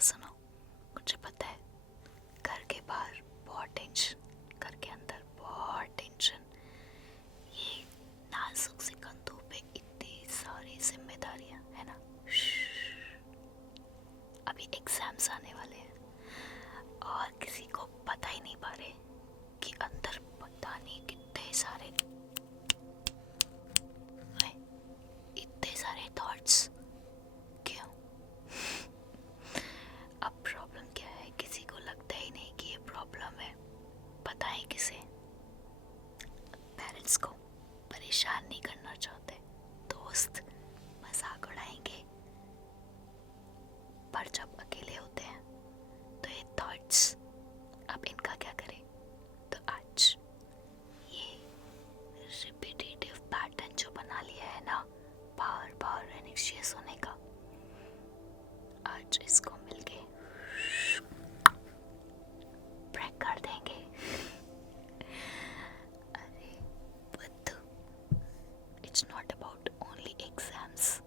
से सुनो। मुझे पता है घर के बाहर बहुत टेंशन, घर के अंदर बहुत टेंशन। ये नाजुक से कंधों पे इतनी सारी जिम्मेदारियां है ना। अभी एग्जाम्स आने वाले हैं और किसी को पता ही नहीं पा रहे कि अंदर पता नहीं कितने सारे थॉट्स। क्यों? अब प्रॉब्लम क्या है, किसी को लगता ही नहीं कि ये प्रॉब्लम है। बताएं किसे? पेरेंट्स को परेशान नहीं करना चाहते, दोस्त मजाक उड़ाएंगे, पर जब अकेले होते हैं तो ये थॉट्स, अब इनका क्या करें? तो आज ये रिपीटेटिव पैटर्न जो बना लिया है ना, बार बार एनेक्शियस होने का, आज इसको मिलके ब्रेक कर देंगे। अरे बुद्धू, it's not about only exams.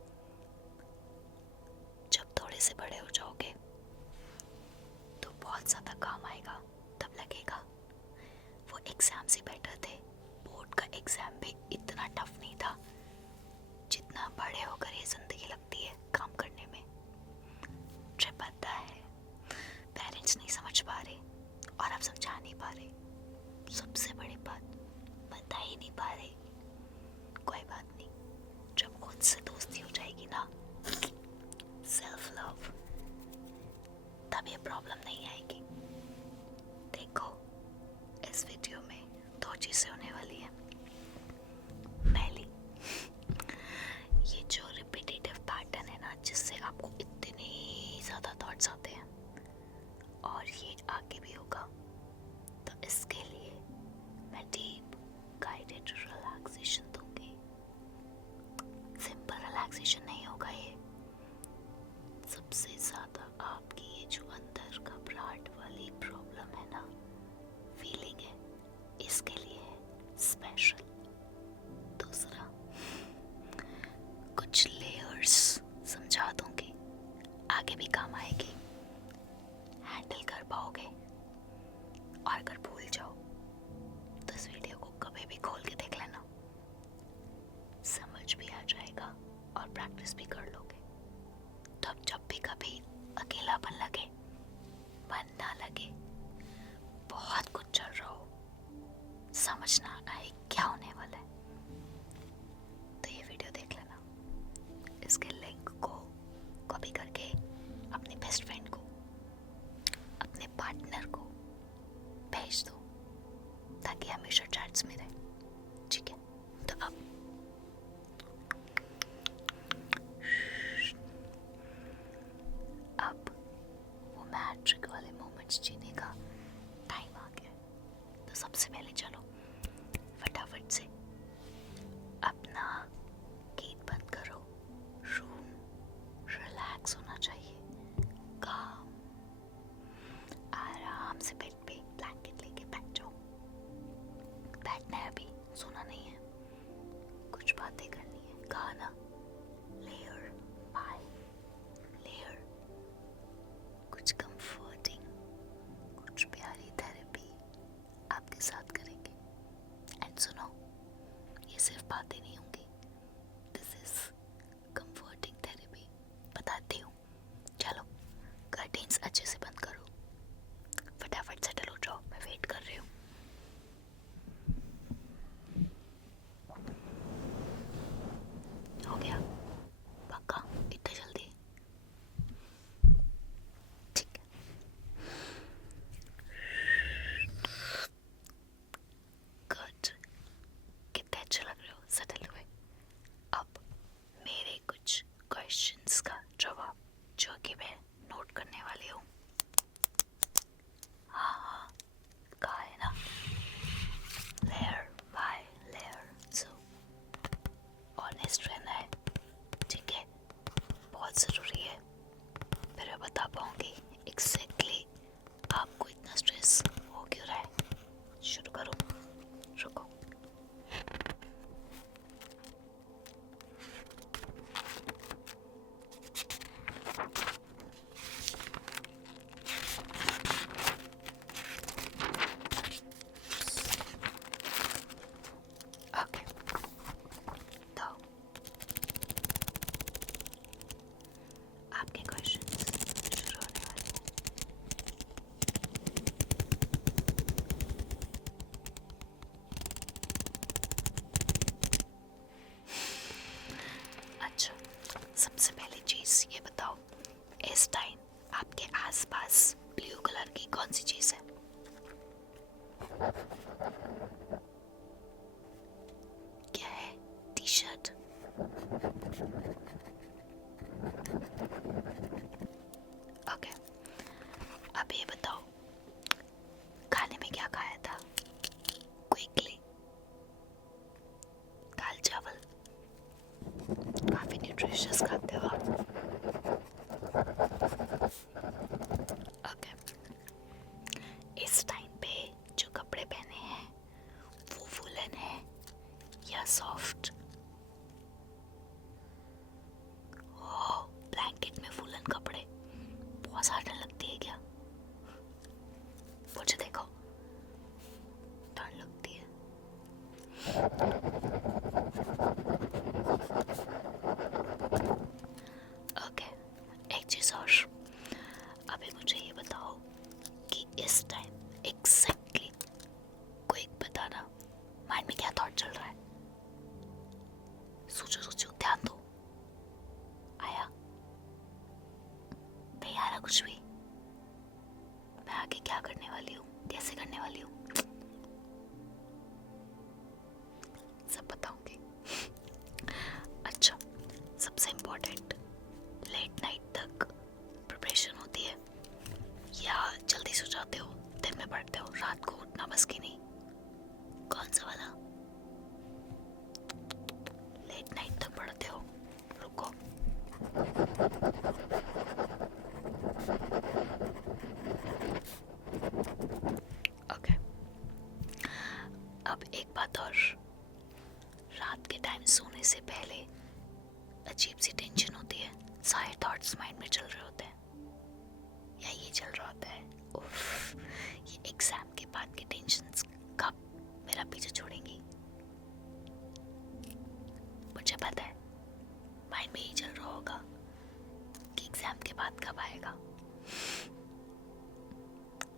जब थोड़े से बड़े हो जाओगे तो बहुत ज़्यादा काम आएगा, तब लगेगा वो एग्जाम्स ही बेटर थे। बोर्ड का एग्जाम भी इतना टफ नहीं था जितना बड़े होकर ये जिंदगी लगती है काम करने में। मुझे पता है पेरेंट्स नहीं समझ पा रहे और आप समझा नहीं पा रहे। सबसे बड़ी बात, बता ही नहीं पा रहे। कोई बात नहीं, जब खुद से दोस्ती हो जाएगी ना, सेल्फ लव, तब ये प्रॉब्लम नहीं आएगी। देखो, इस वीडियो में दो चीजें होने वाली है। पहली, ये जो रिपीटेटिव पैटर्न है ना, जिससे आपको इतने ज़्यादा थॉट्स आते हैं और ये आगे भी होगा, तो इसके लिए मैं डीप गाइडेड रिलैक्सेशन दूंगी। सिंपल रिलैक्सेशन नहीं होगा ये। सबसे ज़्यादा आपकी ये जो अंदर घबराहट वाली प्रॉब्लम है ना, फीलिंग है, इसके लिए है स्पेशल। दूसरा, कुछ लेयर्स समझा दूंगी, आगे भी काम आएगी, हैंडल कर पाओगे। और अगर भूल जाओ तो इस वीडियो को कभी भी खोल के देख लेना, समझ भी आ जाएगा और प्रैक्टिस भी कर लोगे। तब जब भी कभी अकेलापन लगे, मन ना लगे, बहुत कुछ चल रहा हो, समझ ना आए क्या होने वाला है, तो ये वीडियो देख लेना। इसके लिंक को कॉपी करके अपने बेस्ट फ्रेंड को, अपने पार्टनर को भेज दो, ताकि हमेशा चैट्स में रहे। ठीक है? तो अब वो मैजिक वाले मोमेंट्स जीने का टाइम आ गया। तो सबसे पहले चलो फटाफट से अपना गेट बंद करो। रूम रिलैक्स होना चाहिए, काम। आराम से बेड पे ब्लैंकेट लेके बैठ जाओ। बैठना है अभी, सोना नहीं है। कुछ बातें करनी है, गाना, लेयर बाय लेयर, कुछ कंफर्टिंग, कुछ प्यारी थेरेपी आपके साथ करेंगे। एंड सुनो, ये सिर्फ बातें नहीं होंगी, दिस इज कंफर्टिंग थेरेपी। बताती हूँ। चलो कर्टेन्स अच्छे से बंद करो, फटाफट सेटल हो जाओ, मैं वेट कर रही हूँ। हो गया? पक्का? इतने जल्दी? ठीक है। गुड, कितने अच्छे लग रहे हो, सेटल हो। बड़ा सॉफ्ट। ओह, ब्लैंकेट में वूलन कपड़े, बहुत ज्यादा लगती है क्या? मुझे देखो, ठंड लगती है। ओके, एक चीज और, अभी मुझे ये बताओ कि इस टाइम एग्जैक्टली कोई बताना माइंड में क्या थॉट चल रहा है? सोचो सोचो, ध्यान दो। आया? नहीं आ रहा कुछ भी? मैं आगे क्या करने वाली हूँ, कैसे करने वाली हूँ, सब बताऊंगी। अच्छा, सबसे इम्पोर्टेंट, लेट नाइट तक प्रिपरेशन होती है या जल्दी सो जाते हो, दिन में पढ़ते हो, रात को उठना बस की नहीं? कौन सा वाला? लेट नाइट तक पढ़ते हो? रुको, ओके। अब एक बात और, रात के टाइम सोने से पहले अजीब सी टेंशन होती है, सारे थॉट्स माइंड में चल रहे होते हैं, या ये चल रहा होता है, उफ, ये एग्जाम के बाद की टेंशन्स कब मेरा पीछे छोड़ेंगी? मुझे पता है माइंड में ये चल रहा होगा कि एग्जाम के बाद कब आएगा।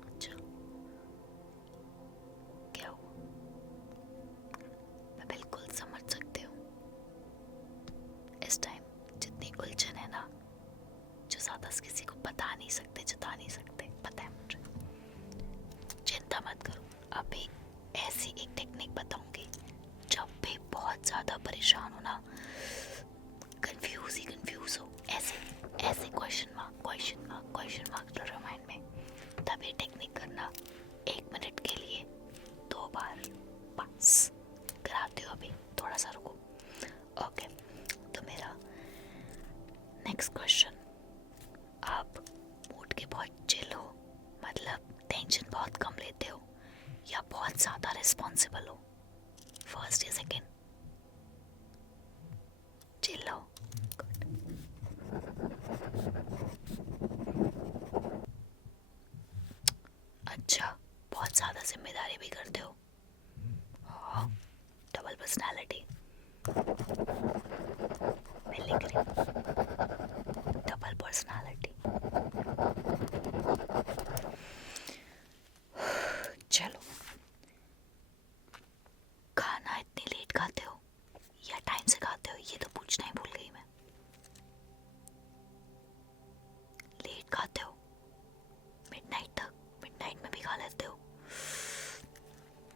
अच्छा, क्या हुआ? मैं बिल्कुल समझ सकती हूँ। इस टाइम जितनी उलझन है ना, जो ज्यादा किसी को बता नहीं सकते, जता नहीं सकते, पता है मुझे। चिंता मत करो, अभी ऐसी एक टेक्निक बताऊंगी, जब भी बहुत ज्यादा परेशान हो ना, कंफ्यूज हो, ऐसे ऐसे क्वेश्चन मार्क चल रहा माइंड में, तब ये टेक्निक करना। 1 मिनट के लिए 2 बार, बस कराते हो। अभी थोड़ा सा रुको। ओके, तो मेरा नेक्स्ट क्वेश्चन, आप मूड के बहुत चिल हो, मतलब टेंशन बहुत कम लेते हो, या बहुत ज़्यादा रिस्पॉन्सिबल हो? फर्स्ट या सेकेंड? चिल हो, अच्छा, बहुत ज़्यादा जिम्मेदारी भी करते हो? डबल पर्सनालिटी, मैं लिख रही हूँ, डबल पर्सनालिटी। चलो, खाना इतनी लेट खाते हो या टाइम से खाते हो, ये तो पूछना ही भूल गई मैं। लेट खाते हो, मिडनाइट तक, मिडनाइट में भी खा लेते हो?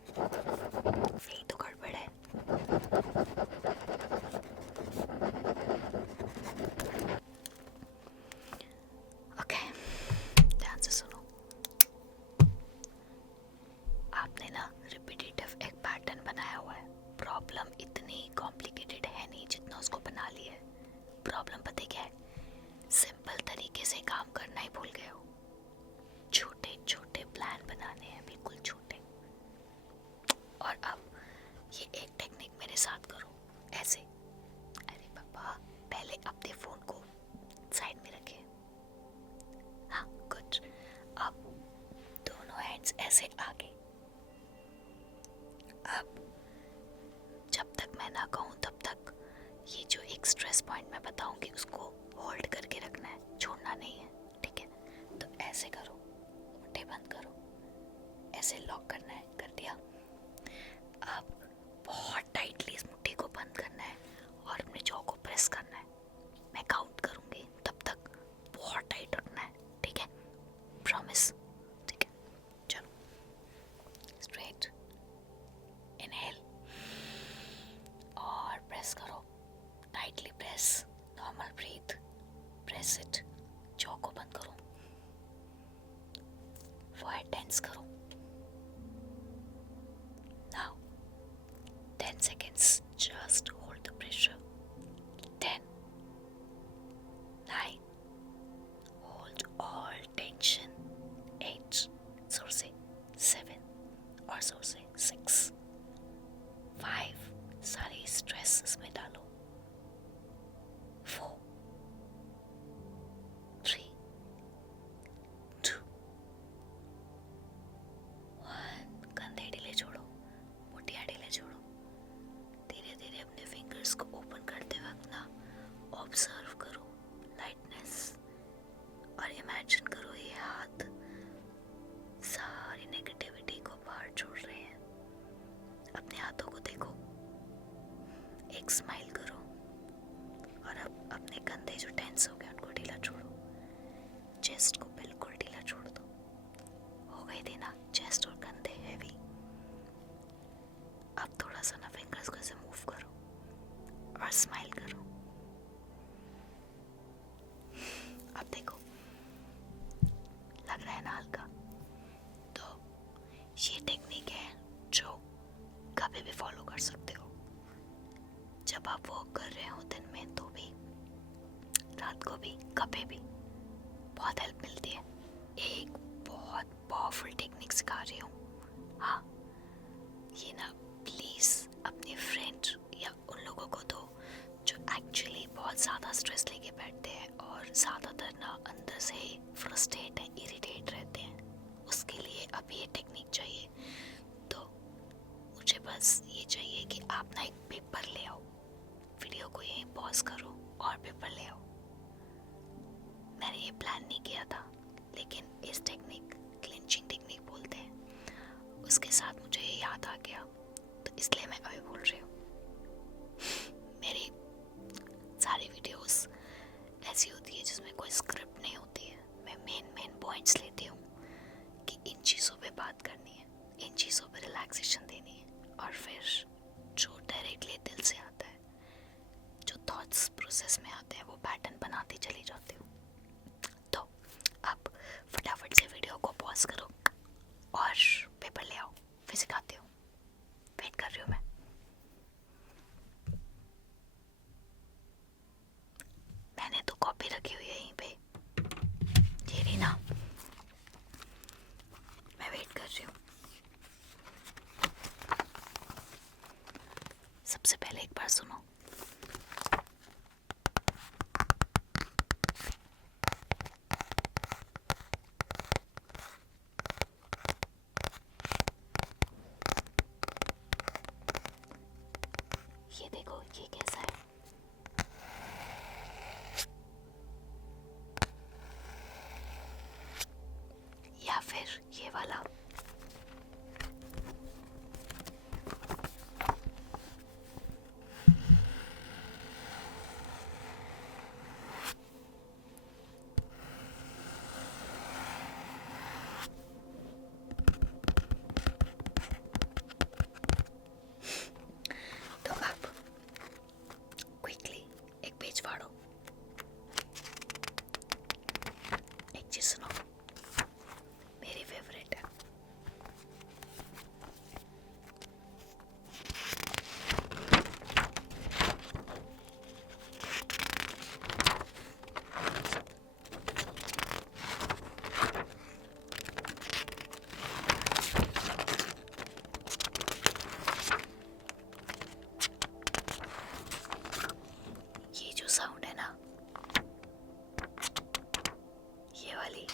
यही तो गड़बड़ है। ओके, ध्यान से सुनो। आपने ना रिपीटेटिव एक पैटर्न बनाया हुआ है। प्रॉब्लम इतनी कॉम्प्लिकेटेड है नहीं जितना उसको बना लिया है। प्रॉब्लम पता क्या है? सिंपल तरीके से काम करना ही भूल गए हो। छोटे छोटे प्लान बनाने हैं, बिल्कुल छोटे। और अब ये एक टेक्निक मेरे साथ करो, ऐसे। अरे पापा, पहले अपने फोन को साइड में रखे। हाँ, कुछ। अब दोनों हैंड्स ऐसे आगे। अब जब तक मैं ना कहूँ तब तक ये जो एक स्ट्रेस पॉइंट मैं बताऊंगी उसको होल्ड करके रखना है, छोड़ना नहीं है, ठीक है? तो ऐसे करो, मुट्ठी बंद करो, ऐसे लॉक करना है, कर दिया? अब बहुत टाइटली इस मुट्ठी को बंद करना है और अपने जॉ को प्रेस करना है। मैं काउंट करूंगी, तब तक बहुत टाइट रखना है, ठीक है? प्रॉमिस? ठीक है, चलो। स्ट्रेट इनहेल और प्रेस करो, tightly press, normal breath, press it, jaw को बंद करो, फॉरहेड टेंस करो। Now 10 seconds, just hold the pressure. 10, 9, hold all tension. 8, जोर से 7, और जोर से 6, 5, सारी एक स्माइल करो और अब अपने कंधे जो टेंस हो गए उनको ढीला छोड़ो, चेस्ट को बिल्कुल ढीला छोड़ दो। हो गई थी ना चेस्ट और कंधे हैवी। अब थोड़ा सा ना फिंगर्स को ऐसे मूव करो और स्माइल करो। अब देखो लग रहा है ना हल्का। तो ये टेक्निक है जो कभी भी फॉलो कर सकते हो, जब आप वॉक कर रहे हो दिन में, तो भी रात को भी, कभी भी। बहुत हेल्प मिलती है। एक बहुत पावरफुल टेक्निक सिखा रही हूँ। हाँ, ये ना प्लीज़ अपने फ्रेंड या उन लोगों को दो जो एक्चुअली बहुत ज़्यादा स्ट्रेस लेके बैठते हैं और ज़्यादातर ना अंदर से फ्रस्ट्रेट हैं, इरिटेट रहते हैं। उसके लिए अब ये टेक्निक चाहिए। तो मुझे बस ये चाहिए कि आप ना एक पेपर ले आओ, वीडियो को यहीं पॉज करो और पेपर ले आओ। मैंने ये प्लान नहीं किया था, लेकिन इस टेक्निक, क्लिंचिंग टेक्निक बोलते हैं, उसके साथ मुझे ये याद आ गया, तो इसलिए मैं अभी बोल रही हूँ। मेरी सारी वीडियोस ऐसी होती है जिसमें कोई स्क्रिप्ट नहीं होती है। मैं मेन पॉइंट्स लेती हूँ कि इन चीज़ों पे बात करनी है, इन चीज़ों पे रिलैक्सेशन देनी है, और फिर जो डायरेक्टली दिल से आता है, जो थॉट्स प्रोसेस में आते हैं, वो पैटर्न बनाती चली जाती हूँ। तो अब फटाफट से वीडियो को पॉज करो और पेपर ले आओ, फिर सिखाती हूँ। वेट कर रही हूँ मैं। मैंने तो कॉपी रखी हुई है यहीं पे, ये रही ना। मैं वेट कर रही हूँ। सबसे पहले एक बार सुनो। ये देखो ये कैसा है। या फिर ये वाला। तो अब क्विकली एक पेज फाड़ो, एक चीज सुनो, मेरी फेवरेट है। ये जो साउंड है ना, ये वाली,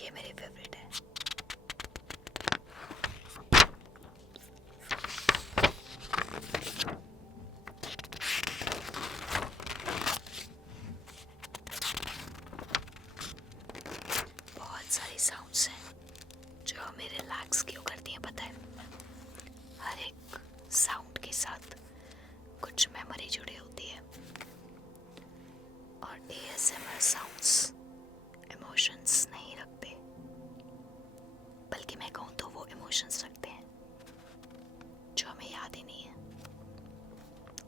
ये मेरी फेवरेट है। बहुत सारी साउंड्स हैं जो हमें रिलैक्स क्यों करती हैं पता है? हर एक साउंड के साथ कुछ मेमोरी जुड़ी होती है, और ASMR साउंड्स इमोशंस नहीं रखते, बल्कि मैं कहूँ तो वो इमोशंस रखते हैं जो हमें याद ही नहीं है।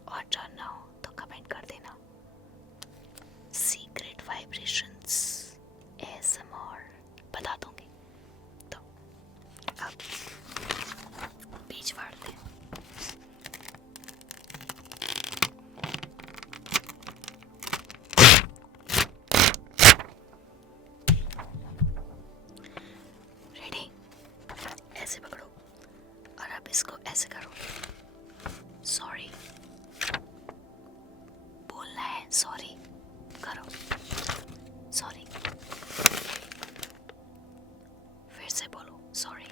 और जानना हो तो कमेंट कर देना। सीक्रेट वाइब्रेशंस ASMR बता दूंगी। तो अब पेज फाड़ते हैं। रेडी? ऐसे पकड़ो और अब इसको ऐसे करो। सॉरी बोलना है, सॉरी करो, सॉरी। फिर से बोलो सॉरी,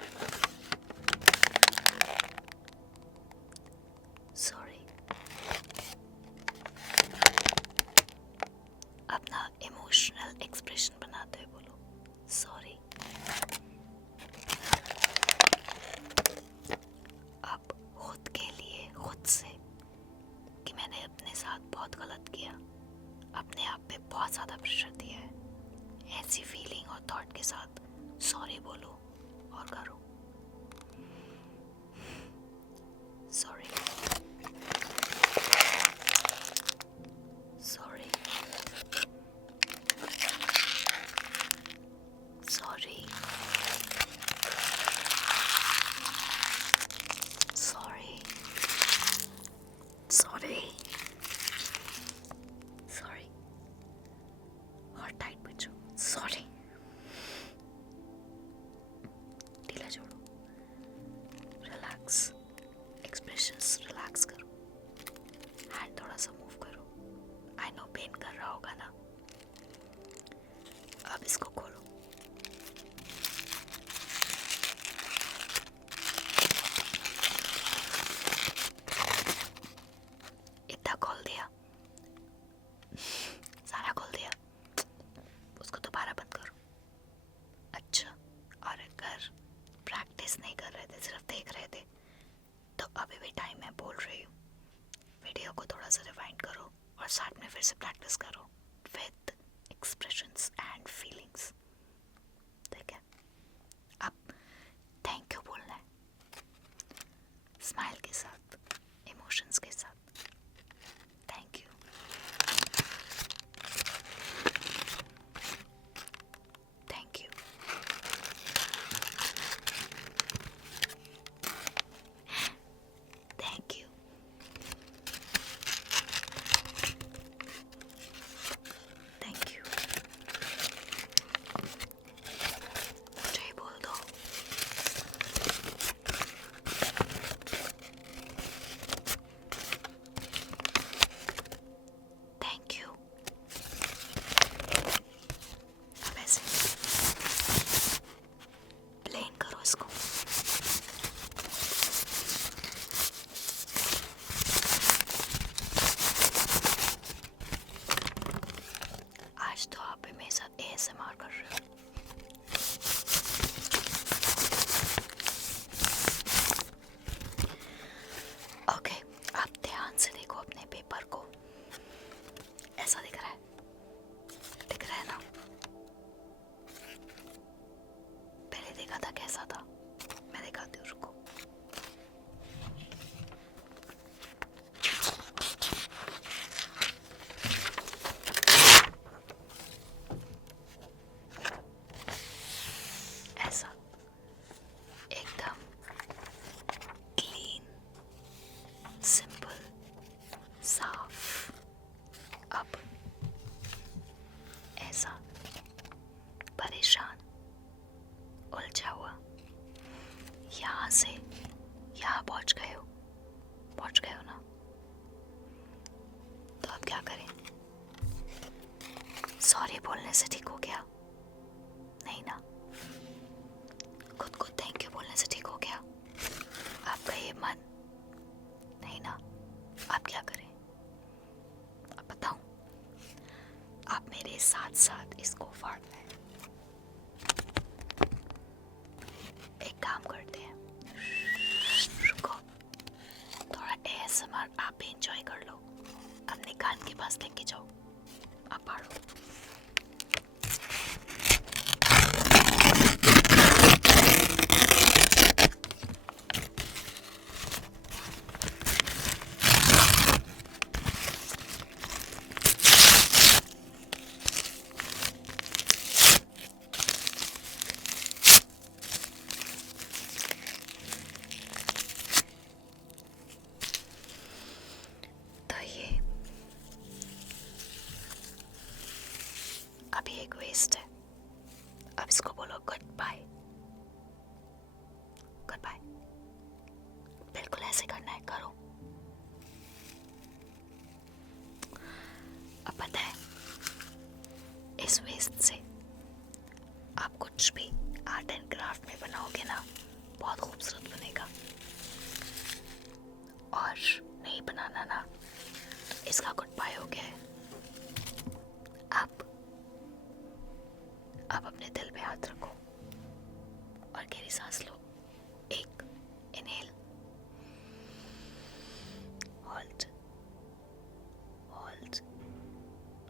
सॉरी। अपना इमोशनल एक्सप्रेशन बनाते हुए बोलो सॉरी। अब खुद के लिए खुद से कि मैंने अपने साथ बहुत गलत किया, अपने आप पे बहुत ज़्यादा प्रेशर दिया है, ऐसी फीलिंग और थॉट के साथ सॉरी बोलो और करो। Sorry, sorry, sorry, sorry, sorry, sorry, और टाइट बचो। सॉरी, ढीला छोड़ो, रिलैक्स, एक्सप्रेशंस रिलैक्स करो, हैंड थोड़ा सा मूव करो। आई नो पेन कर रहा होगा ना। अब इसको खोलो। इतना खोल दिया, सारा खोल दिया, उसको दोबारा बंद करो। अच्छा, और अगर प्रैक्टिस नहीं कर रहे थे, सिर्फ देख रहे थे, तो अभी भी टाइम है, बोल रही हूँ, वीडियो को थोड़ा सा रिवाइंड करो और साथ में फिर से प्रैक्टिस करो विद एक्सप्रेशंस एंड फीलिंग्स। ठीक है? अब थैंक यू बोलना है, स्माइल के साथ, इमोशंस के साथ। Thank you, thank you, thank you, thank you. मुझे ही बोल दो। Thank you. अब ऐसे प्लेन करो इसको। आज तो आप भी मेरे साथ ASMR कर रहे हो। ओके, आप ध्यान से देखो अपने पेपर को। ऐसा दिख रहा है? दिख रहा है ना? पहले देखा था कैसा था? मैं दिखाती हूँ, रुको। ऐसा एकदम क्लीन, सिंपल, साफ। अब ऐसा परेशान, उलझा हुआ, यहाँ से यहाँ पहुँच गए हो ना? तो अब क्या करें? सॉरी बोलने से ठीक हो गया? नहीं ना। खुद को थैंक यू बोलने से ठीक हो गया? आपका ये मन नहीं ना। आप क्या करें? अब बताऊं? आप मेरे साथ साथ इसको फाड़ना है। एक काम करते हैं, रुको, थोड़ा ASMR आप भी एंजॉय कर लो। अपने कान के पास लेके जाओ, आप फाड़ो। तो ये अभी एक वेस्ट है। अब इसको बोलो गुड बाय। Good bye. बिल्कुल ऐसे करना है, करो। अब पता है, इस वेस्ट से आप कुछ भी आर्ट एंड क्राफ्ट में बनाओगे ना, बहुत खूबसूरत बनेगा। और नहीं बनाना ना, तो इसका गुड बाय हो गया है। आप अपने अपने दिल पे हाथ रखो और गहरी सांस लो। एक, इनहेल, होल्ड, होल्ड,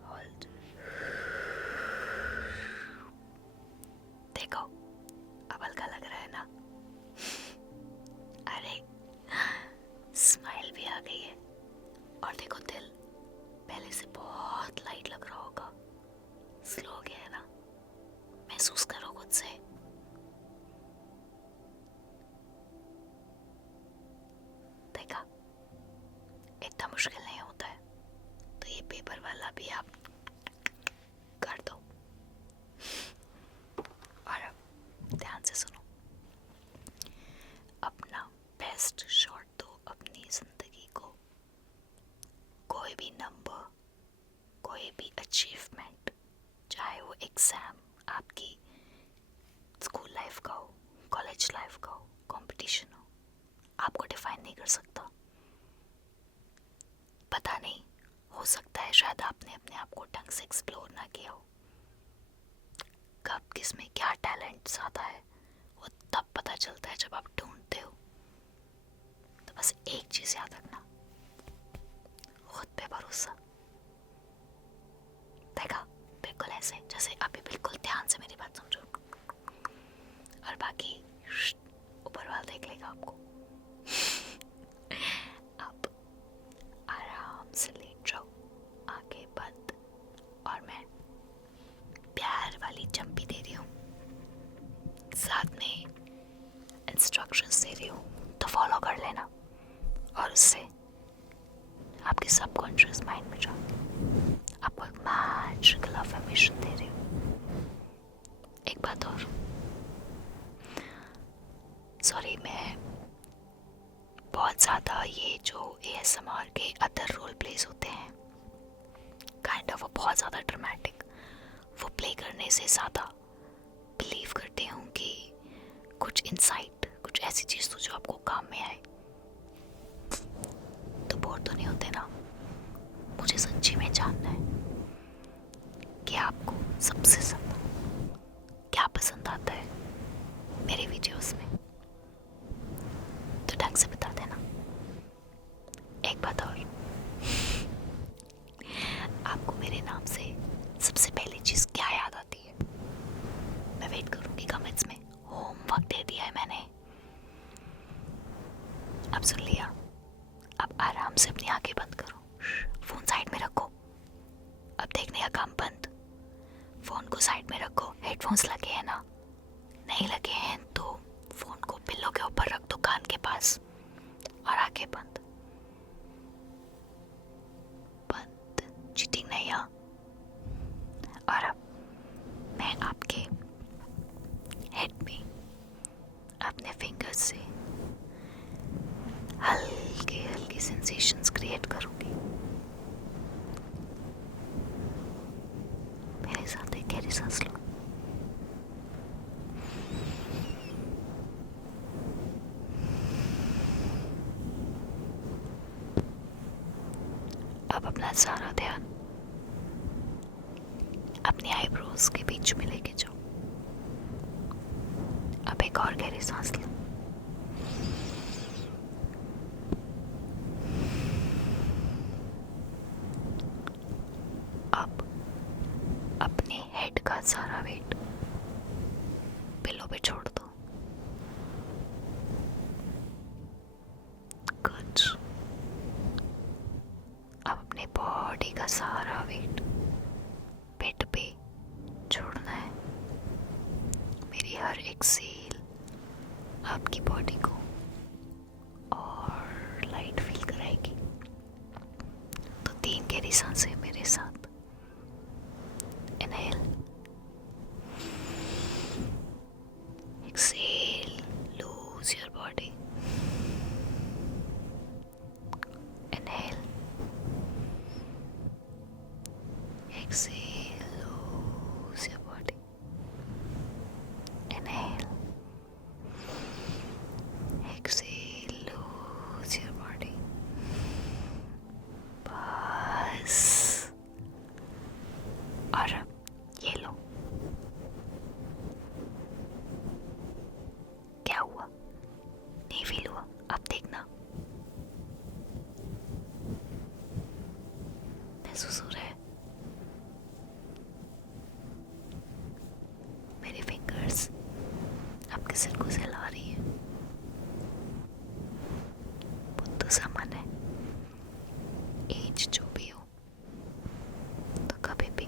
होल्ड। देखो अब हल्का लग रहा है ना? अरे स्माइल भी आ गई है। और देखो दिल पहले से बहुत लाइट लग रहा होगा, स्लो हो गया है ना? महसूस करो खुद से। देखा, इतना मुश्किल नहीं होता है। तो ये पेपर वाला भी आप कर दो। और अब ध्यान से सुनो। अपना बेस्ट शॉट दो अपनी जिंदगी को। कोई भी नंबर, कोई भी अचीवमेंट, चाहे वो एग्जाम आपकी स्कूल लाइफ का हो, कॉलेज लाइफ का हो, कंपटीशन हो, आपको डिफाइन नहीं कर सकता। पता नहीं, हो सकता है शायद आपने अपने आप को ढंग से एक्सप्लोर ना किया हो। कब किस में क्या टैलेंट ज़्यादा है वो तब पता चलता है जब आप ढूंढते हो। तो बस एक चीज़ याद रखना, खुद पे भरोसा। देखा, बिल्कुल ऐसे जैसे अभी बिल्कुल ध्यान से मेरी बात समझो। और बाकी ऊपर वाला देख लेगा आपको। अब आराम से लेट जाओ, आंखें बंद। और मैं प्यार वाली चंपी दे रही हूँ, साथ में इंस्ट्रक्शंस दे रही हूँ, तो फॉलो कर लेना। और उससे आपके सबकॉन्शियस माइंड में जाके आपको एक मैजिकल अफर्मेशन दे रही हूँ। एक बात और, सॉरी, मैं बहुत ज़्यादा ये जो ASMR के अदर रोल प्लेस होते हैं काइंड ऑफ बहुत ज़्यादा ड्रामेटिक, वो प्ले करने से ज़्यादा बिलीव करती हूँ कि कुछ इंसाइट, कुछ ऐसी चीज़ तो जो आपको काम में आए। तो बोर तो नहीं होते ना? मुझे सच्ची में जानना है कि आपको सबसे ज़्यादा क्या पसंद आता है मेरे वीडियोस में। तो ढंग से बता देना। एक बात और, आपको मेरे नाम से सबसे पहली चीज़ क्या याद आती है? मैं वेट करूँगी कमेंट्स में। होमवर्क दे दिया है मैंने, अब सुन लिया। अब आराम से अपनी आंखें बंद करो, फोन साइड में रखो। अब देखने का काम बंद, फोन को साइड में रखो। हेडफोन्स लगे हैं ना? नहीं लगे हैं तो फोन को पिल्लो के ऊपर रख दो, कान के पास, और आंखें बंद। बंद, चीटिंग नहीं। हाँ। और अब मैं आपके हेड में अपने फिंगर्स से हल्के हल्के सेंसेशंस क्रिएट करूंगी। मेरे साथ एक गहरी सांस लो। अब अपना सारा ध्यान अपनी आईब्रोज के बीच में लेके जाओ। अब एक और गहरी सांस लो। अब अपने हेड का सारा वेट पिलो पे छोड़ दो। कुछ अब अपने बॉडी का सारा वेट पेट पे छोड़ना है। मेरी हर एक्सेल आपकी बॉडी को और लाइट फील कराएगी। तो 3 गहरी सांसें मेरे साथ। Inhale, exhale, lose your body. Inhale, exhale, lose your body. Inhale, किसी को सहला रही है, बुद्धू सा मन है। एज जो भी हो, तो कभी भी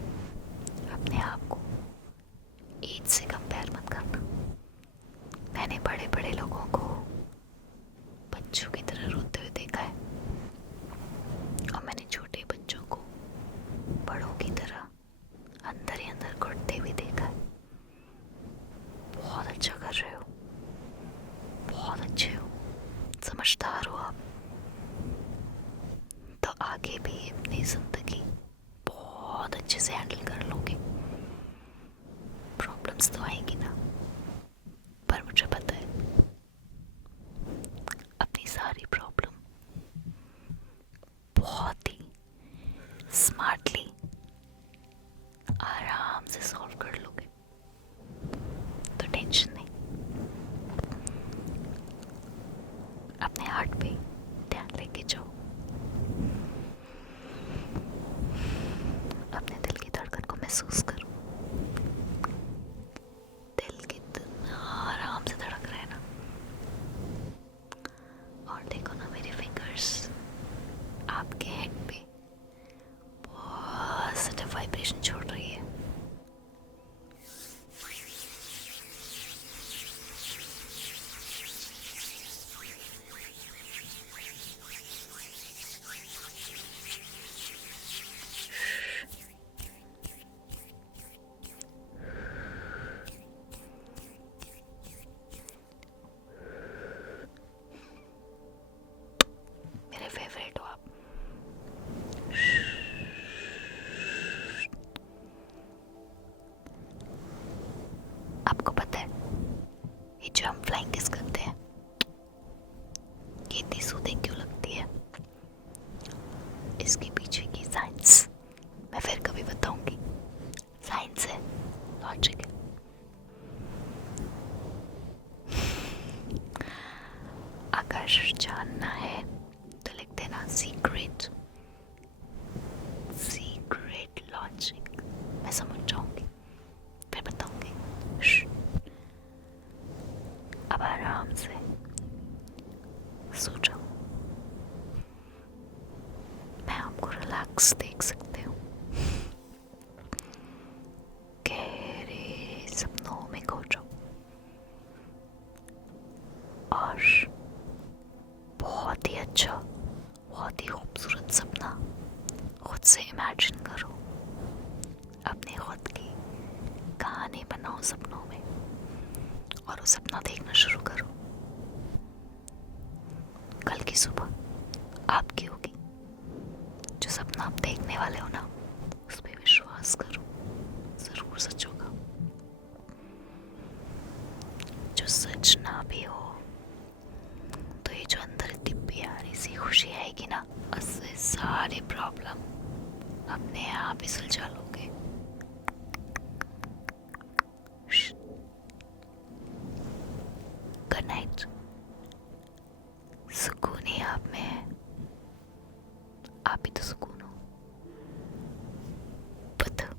अपने आप को एज से कंपेयर मत करना। मैंने बड़े बड़े लोगों को बच्चों की तरह रोते हुए देखा है, और मैंने छोटे बच्चों को बड़ों की तरह अंदर ही अंदर घुटते हुए देखा है। बहुत अच्छा कर रहे हो, बहुत अच्छे हो, समझदार हो आप, तो आगे भी अपनी जिंदगी बहुत अच्छे से हैंडल कर लोगे। प्रॉब्लम्स तो आएंगी ना, पर मुझे पता है अपनी सारी प्रॉब्लम बहुत ही स्मार्टली आराम से सॉल्व कर लोगे, तो टेंशन नहीं। अपने हार्ट पे ध्यान लेके जाओ, अपने दिल की धड़कन को महसूस करो। दिल कितना आराम से धड़क रहा है ना। और देखो ना मेरी फिंगर्स आपके हेड पे पॉजिटिव वाइब्रेशन छोड़ रही है। मेरे फेवरेट हो आप। आपको पता है ये जो हम फ्लाइंग किस करते हैं, ये इतनी सूदिंग क्यों लगती है? इसके पीछे की साइंस मैं फिर कभी बताऊंगी। साइंस है, लॉजिक है। अगर जानना है तो लिख देना सीक्रेट, सीक्रेट लॉजिक। मैं समझ जाऊंगी, फिर बताऊंगी। अब आराम से सो जाओ। मैं आपको रिलैक्स देख सकती हूँ, गहरे सपनों में खो जाओ, और बहुत ही अच्छा, बहुत ही खूबसूरत सपना खुद से इमेजिन करो। अपने खुद की कहानी बनाओ सपनों में, और वो सपना देखना शुरू करो। कल की सुबह आपकी होगी। जो सपना आप देखने वाले हो ना, उस पर विश्वास करो, जरूर सच होगा। जो सच ना भी हो, तो ये जो अंदर इतनी प्यारी सी खुशी आएगी ना, उससे सारी प्रॉब्लम अपने आप ही सुलझा लो।